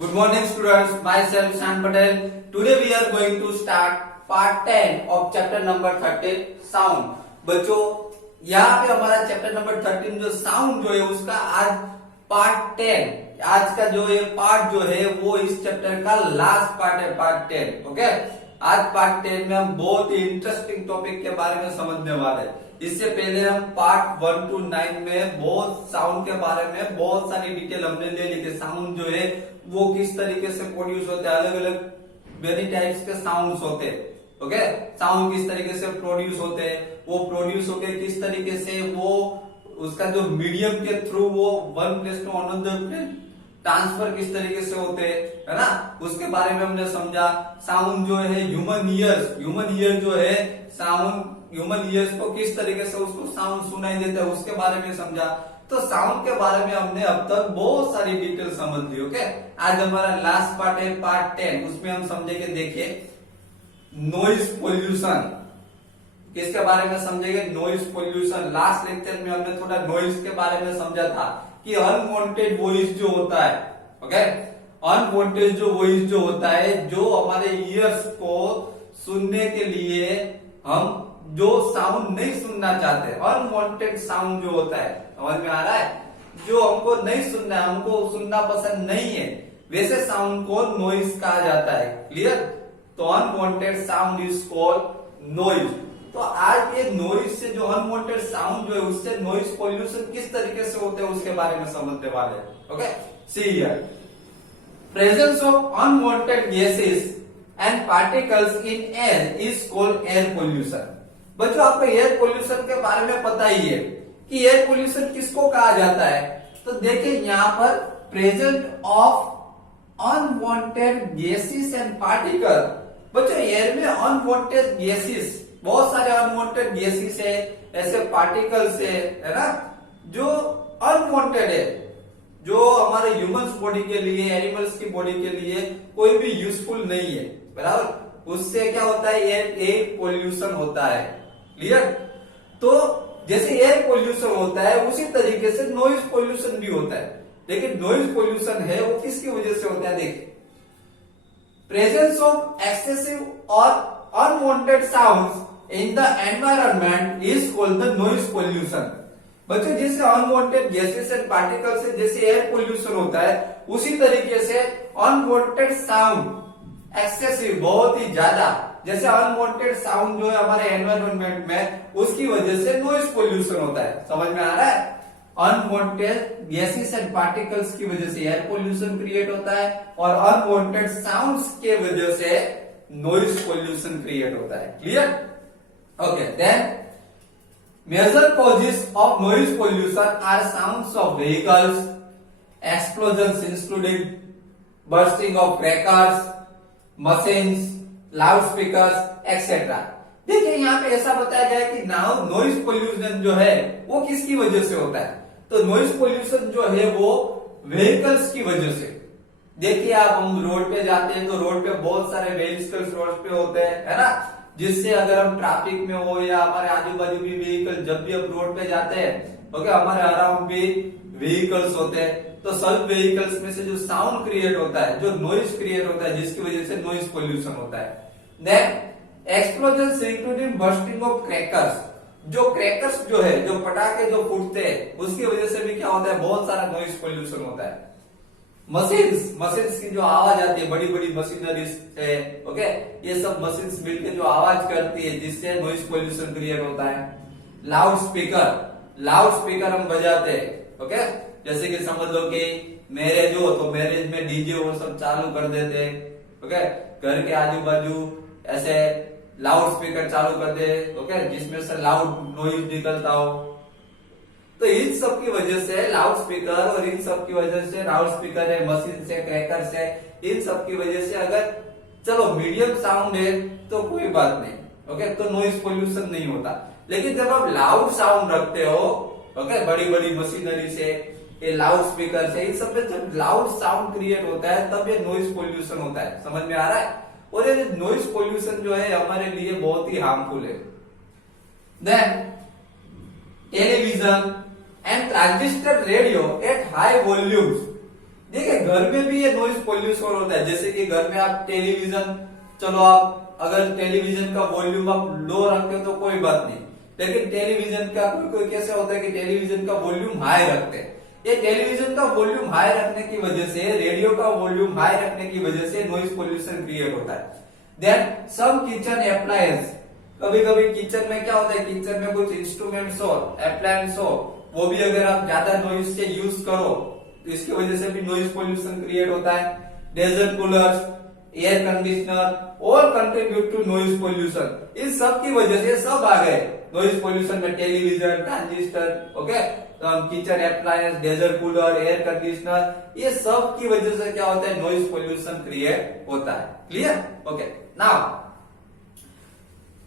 Good morning students, myself Shan Patel. Today we are going to start part 10 of chapter number 13 sound. बच्चों यहाँ पे हमारा chapter number 13 जो sound जो है उसका आज पार्ट 10 आज का जो ये पार्ट जो है वो इस चैप्टर का लास्ट पार्ट है, पार्ट 10. ओके, आज पार्ट 10 में हम बहुत ही इंटरेस्टिंग टॉपिक के बारे में समझने वाले हैं. इससे पहले हम पार्ट 1 to 9 में बहुत साउंड के बारे में बहुत सारी डिटेल हमने ले ली थी. साउंड जो है वो किस तरीके से प्रोड्यूस होते हैं, अलग अलग वेरी टाइप्स के साउंड्स होते हैं. ओके, साउंड किस तरीके से प्रोड्यूस होते हैं, वो प्रोड्यूस होके किस तरीके से वो उसका जो मीडियम के थ्रू वो one place to another place transfer किस तरीके से होते हैं, है ना, उसके बारे में हमने समझा. साउंड जो है ह्यूमन ईयर जो है साउंड ह्यूमन ईयर्स को किस तरीके से उसको साउंड सुनाई देता है उसके बारे में समझा. तो साउंड के बारे में हमने अब तक बहुत सारी डिटेल समझ ली. ओके, आज हमारा लास्ट पार्ट है पार्ट 10. उसमें हम समझेंगे, देखिए नॉइज पोल्यूशन. किसके बारे में समझेंगे? Noise pollution. लास्ट लेक्चर में हमने थोड़ा नॉइज के बारे में समझा था कि अनवांटेड वॉइस जो होता है, ओके, अनवांटेड जो वॉइस जो होता है जो हमारे ईयर्स को सुनने के लिए हम जो साउंड नहीं सुनना चाहते, अनवांटेड साउंड जो होता है, समझ में आ रहा है, जो हमको नहीं सुनना है, हमको सुनना पसंद नहीं है, वैसे साउंड को नॉइज कहा जाता है. क्लियर? तो unwanted sound is called noise. तो आज ये नॉइज से जो अनवांटेड साउंड जो है उससे नॉइज पोल्यूशन किस तरीके से होते हैं उसके बारे में समझने वाले हैं. Okay, see here, presence of unwanted gases and particles in air is called air pollution. बच्चों आपको एयर पोल्यूशन के बारे में पता ही है कि एयर पोल्यूशन किसको कहा जाता है. तो देखिए यहाँ पर present of unwanted gases and particle. बच्चों एयर में अनवांटेड गैसेस, बहुत सारे अनवांटेड गैसेस है, ऐसे पार्टिकल्स है ना, जो अनवांटेड है, जो हमारे ह्यूमंस बॉडी के लिए, एनिमल्स की बॉडी के लिए कोई भी यूजफुल नहीं है. बराबर, उससे क्या होता है, एयर पोल्यूशन होता है. क्लियर? तो जैसे एयर पोल्यूशन होता है उसी तरीके से नॉइज पोल्यूशन भी होता है. लेकिन नॉइज पोल्यूशन है वो किसकी वजह से होता है? देखिए, प्रेजेंस ऑफ एक्सेसिव और unwanted sounds in the environment is called the noise pollution. बच्चों जैसे अनवांटेड गैसेस एंड पार्टिकल से जैसे एयर पोल्यूशन होता है उसी तरीके से अनवांटेड साउंड एक्सेसिव, बहुत ही ज्यादा, जैसे अनवांटेड साउंड जो है हमारे एनवायरनमेंट में उसकी वजह से नॉइज पोल्यूशन होता है. समझ में आ रहा है? अनवांटेड गैसेस एंड पार्टिकल्स की वजह से एयर पोल्यूशन क्रिएट होता है और अनवांटेड साउंड्स के वजह से नॉइज पोल्यूशन क्रिएट होता है. Clear? Okay, then major causes of noise pollution are sounds of vehicles, explosions including bursting of crackers, machines, loud speakers etcetera. देखिए यहाँ पे ऐसा बताया गया है कि नाउ नॉइज पोल्यूशन जो है वो किसकी वजह से होता है. तो नॉइज पोल्यूशन जो है वो व्हीकल्स की वजह से. देखिए आप, हम रोड पे जाते हैं तो रोड पे बहुत सारे व्हीकल्स रोड पे होते हैं, है ना, जिससे अगर हम ट्रैफिक में हो या हमारे आजू बाजू भी व्हीकल, जब भी हम रोड पे जाते हैं, ओके, हमारे अराउंड भी व्हीकल्स होते हैं, तो सब व्हीकल्स में से जो साउंड क्रिएट होता है, जो नॉइज क्रिएट होता है, जिसकी वजह से नॉइज पोल्यूशन होता है. Then explosion including bursting of crackers. जो क्रैकर्स जो है, जो पटाखे जो फूटते हैं उसकी वजह से भी क्या होता है, बहुत सारा नॉइज पोल्यूशन होता है. मशीन्स की जो आवाज आती है, बड़ी बड़ी मशीनरीज है, ओके, ये सब मशीन्स मिलकर जो आवाज करती है जिससे नॉइज पोल्यूशन क्रिएट होता है. लाउड स्पीकर हम बजाते हैं, ओके, जैसे कि समझ लो कि मैरिज हो तो मैरिज में डीजे वो सब चालू कर देते हैं, ओके, घर के आजू बाजू ऐसे लाउड स्पीकर चालू कर दे, ओके, जिसमें से लाउड नॉइज निकलता हो. तो इन सब की वजह से लाउड स्पीकर और इन सब की वजह से लाउड स्पीकर है, मशीन से, क्रैकर्स है, इन सब की वजह से अगर चलो मीडियम साउंड है तो कोई बात नहीं, ओके, तो नॉइज पोल्यूशन नहीं होता. लेकिन जब आप लाउड साउंड रखते हो, ओके, बड़ी बड़ी मशीनरी से, ये लाउड स्पीकर से, इन सब में जब लाउड साउंड क्रिएट होता है तब ये नॉइज पोल्यूशन होता है. समझ में आ रहा है? और ये नॉइज पोल्यूशन जो है हमारे लिए बहुत ही हार्मफुल है. Then television and transistor radio at high volumes देखिए घर में भी ये नॉइज पोल्यूशन होता है, जैसे कि घर में आप टेलीविजन, चलो आप अगर टेलीविजन का वॉल्यूम आप लो रखते हो तो कोई बात नहीं, लेकिन टेलीविजन का कोई कैसे होता है कि टेलीविजन का वॉल्यूम हाई रखते हैं। ये टेलीविजन का वॉल्यूम हाई रखने की वजह से, रेडियो का वॉल्यूम हाई रखने की वजह से नॉइज पोल्यूशन क्रिएट होता है। देन सम किचन अप्लायंस, कभी कभी किचन में क्या होता है, किचन में कुछ इंस्ट्रूमेंट्स हो, अप्लायंस हो, वो भी अगर आप ज्यादा नॉइज से यूज करो तो इसकी वजह से भी नॉइज पोल्यूशन क्रिएट होता है। डेजर्ट कूलर्स, एयर कंडीशनर और कंट्रीब्यूट टू नॉइज पोल्यूशन। इस सब की वजह से सब आ गए नॉइज पोल्यूशन में, television, transistor, okay, kitchen appliance, desert cooler, air conditioner, ये सब की वजह से क्या होता है, नॉइज पोल्यूशन क्रिएट होता है। Clear? Okay, now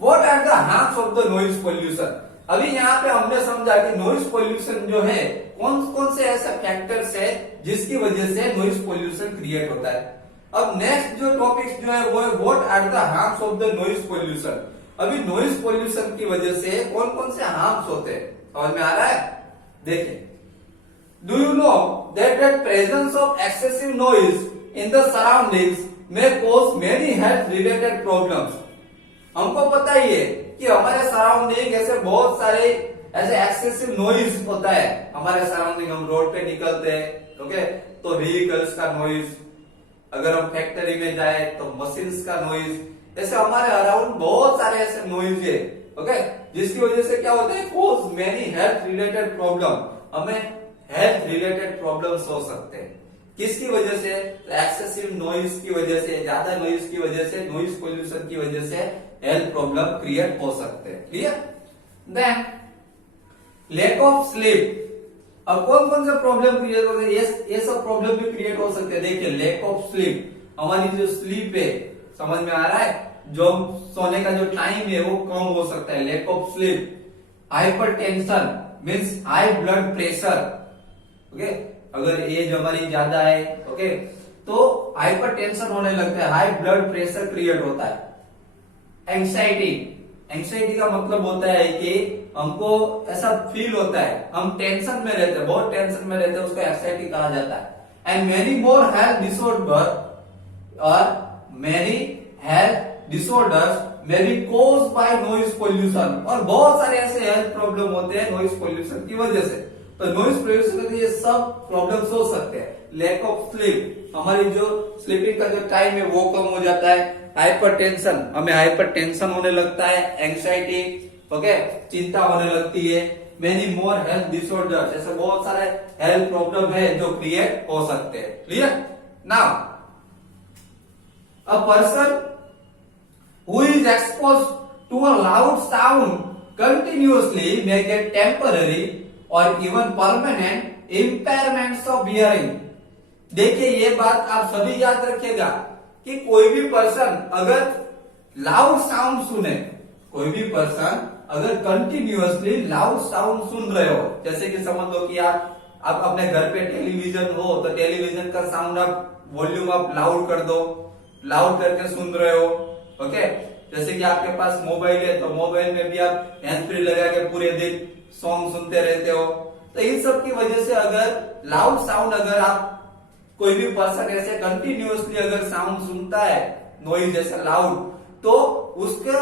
what are the harms of the noise pollution. अभी यहाँ पे हमने समझा कि नॉइज पोल्यूशन जो है कौन कौन से ऐसे फैक्टर्स है जिसकी वजह से नॉइज पोल्यूशन क्रिएट होता है। अब नेक्स्ट जो टॉपिक जो है वो है what are the harms of the noise pollution. अभी नॉइज पोल्यूशन की वजह से कौन कौन से हार्म्स होते हैं, समझ में आ रहा है? देखिए, do you know that the presence of excessive noise in the surroundings may cause many health related problems. हमको पता ही है कि हमारे सराउंडिंग ऐसे बहुत सारे ऐसे एक्सेसिव नॉइज होता है हमारे सराउंडिंग। हम रोड पे निकलते हैं, ओके, तो व्हीकल्स का नॉइज, अगर हम फैक्ट्री में जाए तो मशीन्स का नॉइज, ऐसे हमारे अराउंड बहुत सारे ऐसे नॉइज है, ओके, जिसकी वजह से क्या होता है, cause many health related problem, हमें हेल्थ रिलेटेड प्रॉब्लम्स हो सकते हैं। किसकी वजह से? एक्सेसिव नॉइज की वजह से, ज्यादा नॉइज की वजह से, नॉइज पोल्यूशन की वजह से हेल्थ प्रॉब्लम क्रिएट हो सकते हैं। Clear? Then lack of sleep. अब कौन कौन से प्रॉब्लम क्रिएट होते हैं, ये सब प्रॉब्लम भी क्रिएट हो सकते हैं। देखिए, लैक ऑफ स्लीप, हमारी जो स्लीप है, समझ में आ रहा है, जो सोने का जो टाइम है वो कम हो सकता है, lack of sleep. Hypertension means high blood pressure, okay, अगर एज हमारी ज्यादा है, ओके, तो हाइपरटेंशन होने लगता है, हाई ब्लड प्रेशर क्रिएट होता है। एंग्जाइटी, एंग्जाइटी का मतलब होता है कि हमको ऐसा फील होता है, हम टेंशन में रहते हैं, बहुत टेंशन में रहते हैं, उसको एंग्जाइटी कहा जाता है। And many more health disorder और many health disorders may be caused by noise pollution, और बहुत सारे ऐसे हेल्थ प्रॉब्लम होते हैं नॉइज पोल्यूशन की वजह से। तो नॉइज पोल्यूशन के ये सब प्रॉब्लम्स हो सकते हैं। लैक ऑफ स्लीप, हमारी जो स्लीपिंग का जो टाइम है वो कम हो जाता है। हाइपरटेंशन, हमें हाइपरटेंशन होने लगता है। एंग्जाइटी, ओके, चिंता होने लगती है। मेनी मोर हेल्थ डिसऑर्डर, ऐसे बहुत सारे हेल्थ प्रॉब्लम है जो क्रिएट हो सकते हैं। Clear? Now a person who is exposed to a loud sound continuously may get temporary or even permanent impairments of hearing। देखिए, ये बात आप सभी याद रखिएगा कि कोई भी पर्सन अगर लाउड साउंड सुने, कोई भी पर्सन अगर कंटिन्यूअसली लाउड साउंड सुन रहे हो, जैसे कि समझ लो कि आप अपने घर पे टेलीविजन हो तो टेलीविजन का साउंड आप वॉल्यूम आप लाउड कर दो, लाउड करके सुन रहे हो, ओके। जैसे कि आपके पास मोबाइल है तो मोबाइल में भी आप हैंड फ्री लगा के पूरे दिन सॉन्ग सुनते रहते हो। तो इन सब की वजह से अगर लाउड साउंड, अगर आप कोई भी पर्सन ऐसे कंटिन्यूअसली अगर साउंड सुनता है, नॉइज जैसा लाउड, तो उसका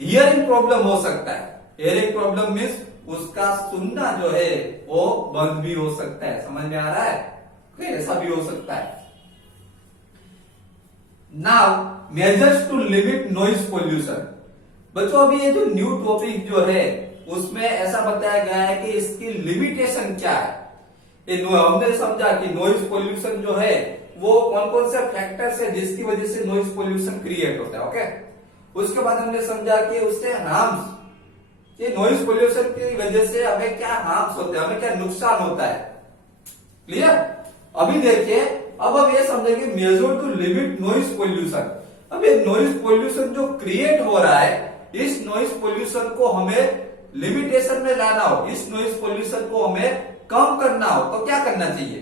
हियरिंग प्रॉब्लम हो सकता है। हियरिंग प्रॉब्लम मीन्स उसका सुनना जो है वो बंद भी हो सकता है। समझ में आ रहा है? ऐसा भी हो सकता है। Now measures to limit noise pollution. बच्चों, अभी ये जो न्यू टॉपिक जो है उसमें ऐसा बताया गया है कि इसकी लिमिटेशन क्या है। हमने समझा कि नॉइज पोल्यूशन जो है वो कौन कौन से फैक्टर्स है जिसकी वजह से नॉइज पोल्यूशन क्रिएट होता है, ओके। उसके बाद हमने समझा कि उससे हार्म्स, ये नॉइज पोल्यूशन की वजह से हमें क्या हार्म्स होते हैं, हमें क्या नुकसान होता है। क्लियर? अभी देखिए, अब हम ये समझेंगे measure to limit noise pollution. अब ये नॉइज पोल्यूशन जो क्रिएट हो रहा है, इस नॉइज पोल्यूशन को हमें लिमिटेशन में लाना हो, इस नॉइज पोल्यूशन को हमें कम करना हो तो क्या करना चाहिए?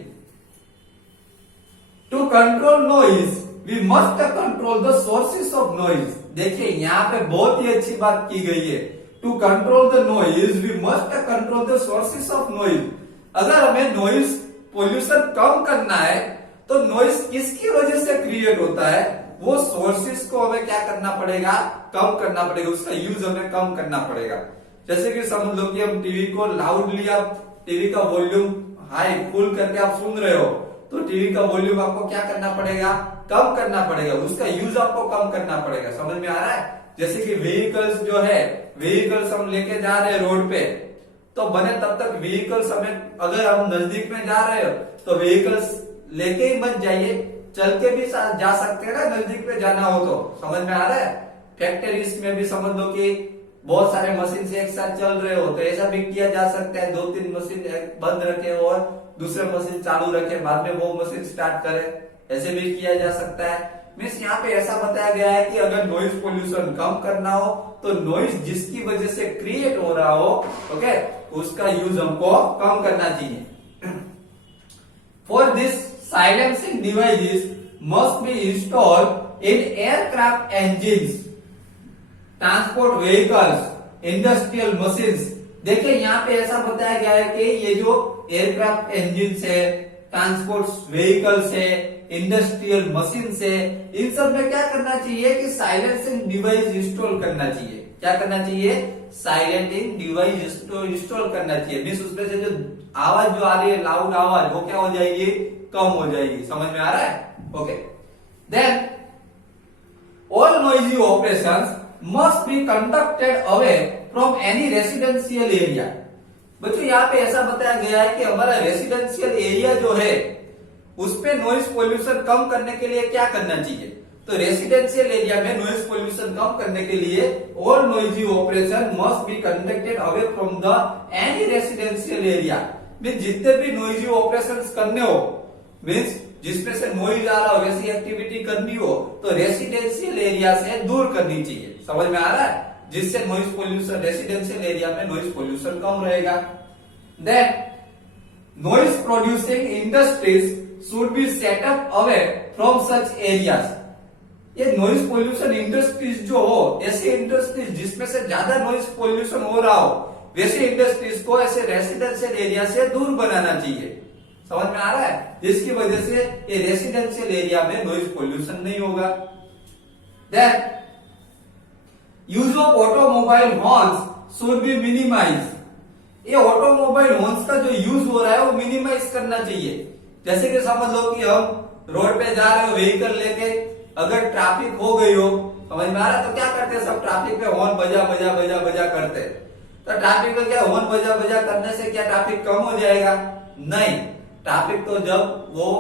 To control noise we must control the sources of noise. देखिए, यहाँ पे बहुत ही अच्छी बात की गई है। To control the noise we must control the sources of noise. अगर हमें नॉइज पोल्यूशन कम करना है तो नॉइस किसकी वजह से क्रिएट होता है, वो सोर्सेस को हमें क्या करना पड़ेगा, कम करना पड़ेगा, उसका यूज हमें कम करना पड़ेगा। जैसे कि समझ लो कि हम टीवी को लाउडली, आप टीवी का वॉल्यूम हाई फुल करके आप सुन रहे हो, तो टीवी का वॉल्यूम आपको क्या करना पड़ेगा, कम करना पड़ेगा, उसका यूज आपको कम करना पड़ेगा। समझ में आ रहा है? जैसे कि व्हीकल्स जो है, व्हीकल्स हम लेके जा रहे हैं रोड पे, तो बने तब तक व्हीकल्स हमें, अगर हम नजदीक में जा रहे हो तो व्हीकल्स लेके ही मत जाइए, चल के भी जा सकते हैं ना, नजदीक में जाना हो तो। समझ में आ रहा है? फैक्ट्रीज में भी समझ लो कि बहुत सारे मशीन से एक साथ चल रहे हो, तो ऐसा भी किया जा सकता है, 2-3 मशीन बंद रखे और दूसरे मशीन चालू रखे, बाद में वो मशीन स्टार्ट करे, ऐसे भी किया जा सकता है। मीन्स यहाँ पे ऐसा बताया गया है कि अगर नॉइज पोल्यूशन कम करना हो तो नॉइज जिसकी वजह से क्रिएट हो रहा हो, ओके, उसका यूज हमको कम करना चाहिए। For this silencing devices must be installed in aircraft engines, transport vehicles, industrial machines. देखिए यहाँ पे ऐसा बताया गया है कि ये जो एयरक्राफ्ट इंजिन है, ट्रांसपोर्ट व्हीकल्स है, इंडस्ट्रियल मशीन से, इन सब में क्या करना चाहिए कि साइलेंसिंग डिवाइस इंस्टॉल करना चाहिए। क्या करना चाहिए? साइलेंटिंग डिवाइस इंस्टॉल करना चाहिए। मीन्स उसमें से जो आवाज जो आ रही है, लाउड आवाज, वो क्या हो जाएगी, कम हो जाएगी। समझ में आ रहा है? Okay, then all noisy operations must be conducted away from any residential area. बच्चों यहाँ पे ऐसा बताया गया है कि हमारा रेसिडेंशियल एरिया जो है उस पे नॉइज पोल्यूशन कम करने के लिए क्या करना चाहिए। तो रेसिडेंशियल एरिया में नॉइज पोल्यूशन कम करने के लिए all noisy operation must be conducted away from the any residential area. Means जितने भी नॉइजी ऑपरेशन करने हो, मीन्स जिसमें से नॉइज आ रहा हो, वैसी एक्टिविटी करनी हो तो रेसिडेंशियल एरिया से दूर करनी चाहिए। समझ में आ रहा है? जिससे नॉइज पोल्यूशन, रेसिडेंशियल एरिया में नॉइज पोल्यूशन कम रहेगा। Then noise producing industries should be set up away from such areas. ये नॉइज पोल्यूशन इंडस्ट्रीज जो हो, ऐसे इंडस्ट्रीज जिसमें से ज्यादा नॉइज पोल्यूशन हो रहा हो, वैसे इंडस्ट्रीज को ऐसे रेसिडेंशियल एरिया से दूर बनाना चाहिए। समझ में आ रहा है? जिसकी वजह से ये रेसिडेंशियल एरिया में नॉइज पोल्यूशन नहीं होगा। Then use of automobile horns should be minimize. ये ऑटोमोबाइल हॉर्न्स का जो यूज हो रहा है वो मिनिमाइज करना चाहिए। जैसे कि समझ लो कि हम रोड पे जा रहे हो व्हीकल लेके, अगर ट्रैफिक हो गई हो, समझ में आ रहा है, तो क्या करते हैं सब, ट्रैफिक पे हॉर्न बजा बजा बजा बजा करते हैं। तो ट्रैफिक में क्या हॉर्न बजा बजा करने से क्या ट्रैफिक कम हो जाएगा? नहीं, ट्रैफिक तो जब वो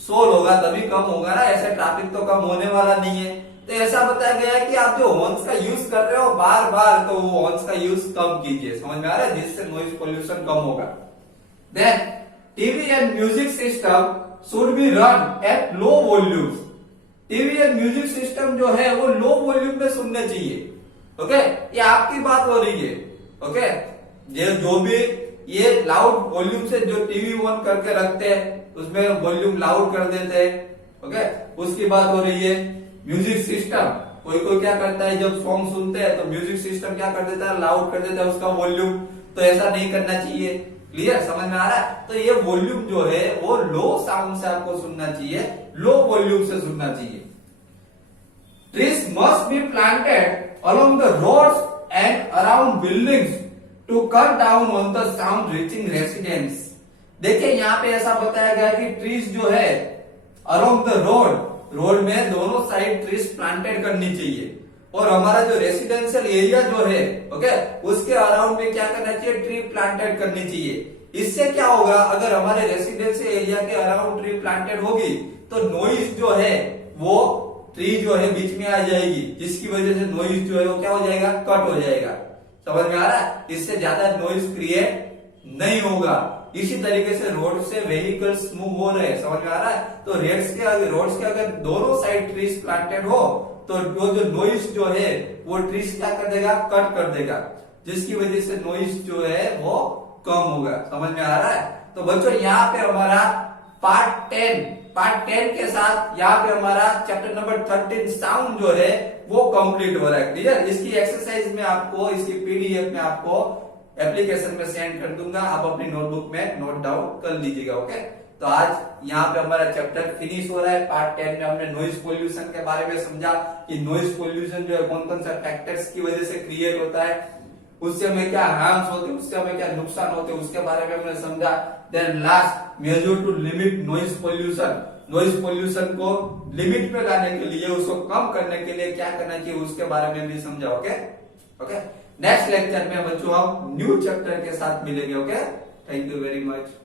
सोल्व होगा तभी कम होगा ना, ऐसे ट्रैफिक तो कम होने वाला नहीं है। तो ऐसा बताया गया है कि आप जो हॉर्न्स का यूज कर रहे हो बार बार, तो वो हॉर्न्स का यूज कम कीजिए। समझ में आ रहा है? जिससे नॉइज पोल्यूशन कम होगा। Then TV and music system should be run at low volumes. TV and music system जो है वो लो वॉल्यूम में सुनने चाहिए। ओके, ये आपकी बात हो रही है। ओके, ये जो भी ये लाउड वॉल्यूम से जो टीवी ऑन करके रखते हैं उसमें वॉल्यूम लाउड कर देते हैं। ओके, उसकी बात हो रही है। म्यूजिक सिस्टम, कोई कोई क्या करता है, जब सॉन्ग सुनते हैं तो म्यूजिक सिस्टम क्या कर देता है, लाउड कर देता है उसका वॉल्यूम। तो ऐसा नहीं करना चाहिए। क्लियर? समझ में आ रहा है? तो ये वॉल्यूम जो है वो लो साउंड से आपको सुनना चाहिए, लो वॉल्यूम से सुनना चाहिए। Trees must be planted along the roads and around buildings to cut down on the sound reaching residents. देखिए यहाँ पे ऐसा बताया गया कि ट्रीज जो है अलोंग द रोड, रोड में दोनों साइड ट्रीज प्लांटेड करनी चाहिए। और हमारा जो रेसिडेंशियल एरिया जो है, ओके, उसके अराउंड में क्या करना चाहिए, ट्री प्लांटेड करनी चाहिए। इससे क्या होगा, अगर हमारे रेसिडेंशियल एरिया के अराउंड ट्री प्लांटेड होगी तो नॉइज जो है वो ट्री जो है बीच में आ जाएगी, जिसकी वजह से नॉइज जो है वो क्या हो जाएगा, कट हो जाएगा। समझ में आ रहा है? इससे ज्यादा नॉइज क्रिएट नहीं होगा। इसी तरीके से रोड से व्हीकल्स मूव हो रहे हैं। समझ में आ रहा है? तो रोड्स के अगर दोनों साइड ट्रीज प्लांटेड हो तो वो जो नॉइज जो है वो ट्रीज क्या कर देगा, कट कर देगा, जिसकी वजह से नॉइज जो है वो कम होगा। समझ में आ रहा है? तो बच्चों यहाँ पे हमारा पार्ट 10 के साथ यहाँ पे हमारा चैप्टर नंबर 13 साउंड जो है वो कंप्लीट हो रहा है। क्लियर? इसकी एक्सरसाइज में आपको, इसकी पीडीएफ में आपको एप्लीकेशन में सेंड कर दूंगा, आप अपनी नोटबुक में नोट डाउन कर लीजिएगा। ओके, तो आज यहाँ पे हमारा चैप्टर फिनिश हो रहा है। पार्ट 10 में हमने नॉइज पोल्यूशन के बारे में समझा कि नॉइज पोल्यूशन जो है कौन कौन सा फैक्टर्स की वजह से क्रिएट होता है, उससे हमें क्या हार्म्स होते हैं, उससे हमें क्या नुकसान होते हैं, उसके बारे में हमने समझा। Then last measure to limit noise pollution, noise pollution को लिमिट पे लाने के लिए, उसको कम करने के लिए क्या करना चाहिए उसके बारे में भी समझा। ओके ओके, नेक्स्ट लेक्चर में बच्चों हम न्यू चैप्टर के साथ मिलेंगे। Okay, thank you very much.